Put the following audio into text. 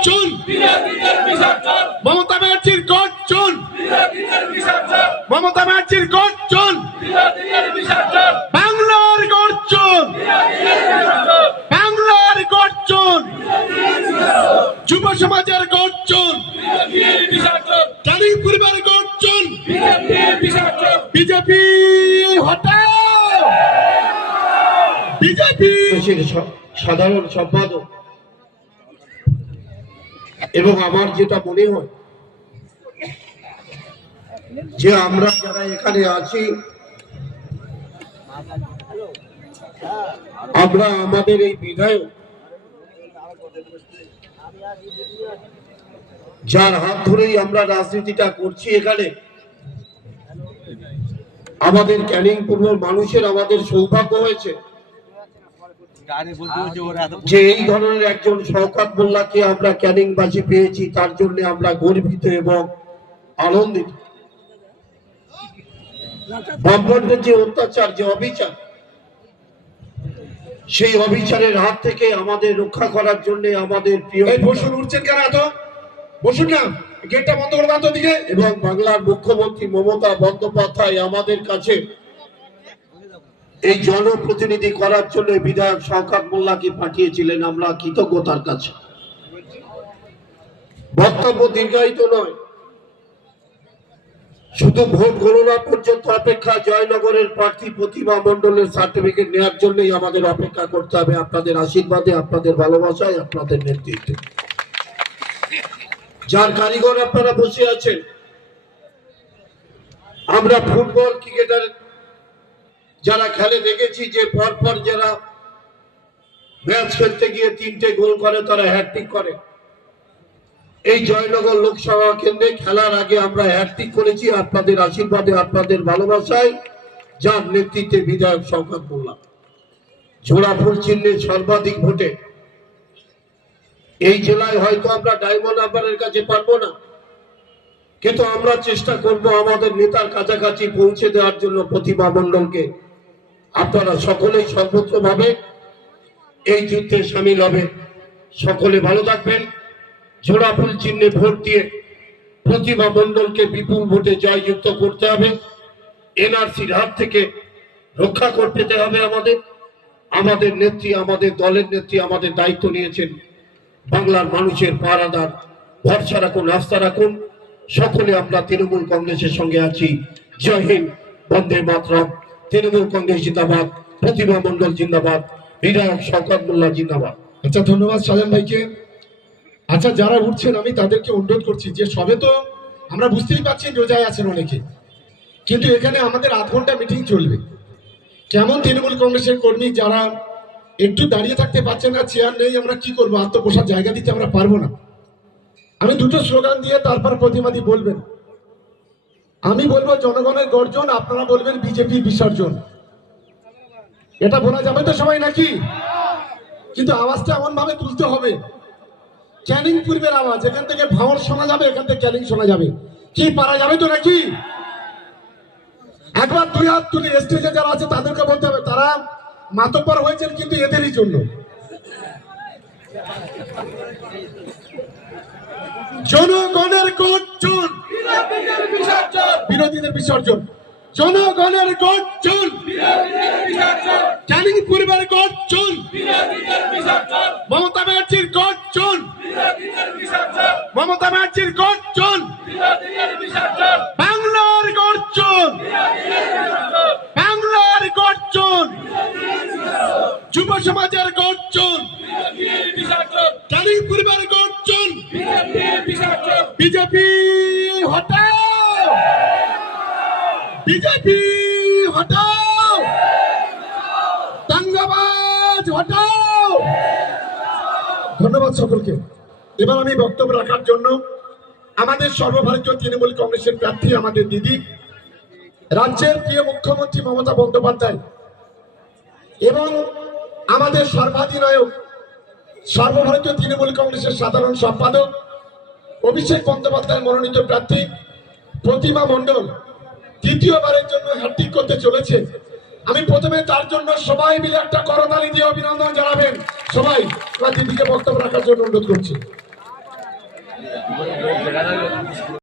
গর্জন মমতা ব্যানার্জির গর্জন মমতা ব্যানার্জির গর্জন বাংলার গর্জন বাংলার গর্জন যুব সমাজের গর্জন ক্যানিং পরিবারের গর্জন বিজেপি হটাও। বিজেপি। দেশের স- সাধারণ সম্পাদক এবং আমার যেটা মনে হয়, যে আমরা যারা এখানে আছি, আমরা আমাদের এই বিধায়ক, যার হাত ধরেই আমরা রাজনীতিটা করছি এখানে, আমাদের ক্যানিং পূর্বর মানুষের আমাদের সৌভাগ্য হয়েছে। যে এই ধরনের একজন শওকাত মোল্লাকে আমরা ক্যানিংবাসী পেয়েছি তার জন্য আমরা গর্বিত এবং আনন্দিত। বামপন্থের যে অত্যাচার যে অবিচার সেই অবিচারের হাত থেকে আমাদের রক্ষা করার জন্য আমাদের প্রিয় বসুন উঠছেন কেন এত? বসুন না গেটটা বন্ধ করে দিকে। এবং বাংলার মুখ্যমন্ত্রী মমতা বন্দ্যোপাধ্যায় আমাদের কাছে এই জনপ্রতিনিধি করার জন্য বিধায়ক শওকাত মোল্লাকে পাঠিয়েছিলেন আমরা কৃতজ্ঞতার কাছে। বক্তব্য দীর্ঘায়িত নয়। শুধু ভোট গণনা পর্যন্ত অপেক্ষা, জয়নগরের প্রার্থী প্রতিমা মন্ডলের সার্টিফিকেট নেওয়ার জন্যই আমাদের অপেক্ষা করতে হবে আপনাদের আশীর্বাদে, আপনাদের ভালোবাসায়, আপনাদের নেতৃত্বে। যার কারিগর আপনারা বসে আছেন, আমরা ফুটবল ক্রিকেটার যারা খেলে দেখেছি যে পরপর যারা ম্যাচ খেলতে গিয়ে তিনটে গোল করে, তারা হ্যাট্রিক করে। এই জয়নগর লোকসভা কেন্দ্রে খেলার আগে আমরা হ্যাট্রিক করেছি। আপনাদের আশীর্বাদে, আপনাদের ভালোবাসায়, যার নেতৃত্বে বিধায়ক শওকত মোল্লা। ঝোড়াফুল চিহ্নে সর্বাধিক ভোটে। এই জেলায় হয়তো আমরা ডায়মন্ড হারবারের কাছে পারব না। কিন্তু আমরা চেষ্টা করব আমাদের নেতার কাছাকাছি পৌঁছে দেওয়ার জন্য প্রতিমা মণ্ডলকে। আপনারা সকলেই সর্বত্রভাবে এই যুদ্ধে সামিল হবে সকলে ভালো থাকবেন। ঝোড়াফুল চিহ্নে ভোট দিয়ে প্রতিমা মণ্ডলকে বিপুল ভোটে জয়যুক্ত করতে হবে। এনআরসির হাত থেকে রক্ষা করতে হবে আমাদের। আমাদের নেত্রী, আমাদের দলের নেত্রী, আমাদের দায়িত্ব নিয়েছেন বাংলার মানুষের পাহারাদার। ভরসা রাখুন, আস্থা রাখুন। সকলে আমরা তৃণমূল কংগ্রেসের সঙ্গে আছি। জয় হিন্দ, বন্দে মাতরম। তৃণমূল কংগ্রেস জিন্দাবাদ, প্রতিভা মন্ডল জিন্দাবাদ, বিধায়ক শওকত মোল্লা জিন্দাবাদ। আচ্ছা ধন্যবাদ সাজান ভাইকে। আচ্ছা যারা উঠছেন, আমি তাদেরকে অনুরোধ করছি, যে সবে তো আমরা বুঝতেই পারছি রোজায় আছেন অনেকে, কিন্তু এখানে আমাদের আধ ঘণ্টা মিটিং চলবে। কেমন তৃণমূল কংগ্রেসের কর্মী যারা একটু দাঁড়িয়ে থাকতে পারছে না, চেয়ার নেই, আমরা কি করব? বসার জায়গা দিতে আমরা পারব না। আমি দুটো স্লোগান দিয়ে তারপর প্রতিবাদী বলবেন। আমি বলব জনগণের গর্জন, আপনারা বলবেন বিজেপি বিসর্জন। এটা বলা যাবে তো সবাই নাকি? কিন্তু আওয়াজটা এমন ভাবে তুলতে হবে। ক্যানিং পূর্বের আওয়াজ, এখান থেকে ভাঙর শোনা যাবে, এখান থেকে ক্যানিং শোনা যাবে। কি, পারা যাবে তো নাকি? একবার দুই হাত তুলে স্টেজে যারা আছে তাদেরকে বলতে হবে, তারা মাতব্বর হয়েছেন কিন্তু এদেরই জন্য। জনগণের গর্জন বিসর্জন। জনগণের গর্জন। ক্যানিং পরিবারের গর্জন। মমতা ব্যানার্জির গর্জন। মমতা ব্যানার্জির গর্জন। বাংলার গর্জন। বাংলার গর্জন। যুব সমাজের গর্জন। ক্যানিং পরিবারের গর্জন। বিজেপি হটাও বিজেপি, হটাও! দাঙ্গাবাজ হটাও! ধন্যবাদ সকলকে। এবার আমি বক্তব্য রাখার জন্য আমাদের সর্বভারতীয় তৃণমূল কংগ্রেসের প্রার্থী, আমাদের দিদি, রাজ্যের প্রিয় মুখ্যমন্ত্রী মমতা বন্দ্যোপাধ্যায় এবং আমাদের সর্বাধিনায়ক, সর্বভারতীয় তৃণমূল কংগ্রেসের সাধারণ সম্পাদক অভিষেক বন্দ্যোপাধ্যায় মনোনীত প্রার্থী প্রতিমা মণ্ডল। দ্বিতীয়বারের জন্য হ্যাট্রিক করতে চলেছে। আমি প্রথমে তার জন্য সবাই মিলে একটা করতালি দিয়ে অভিনন্দন জানাবেন। সবাই দিদিকে বক্তব্য রাখার জন্য অনুরোধ করছি।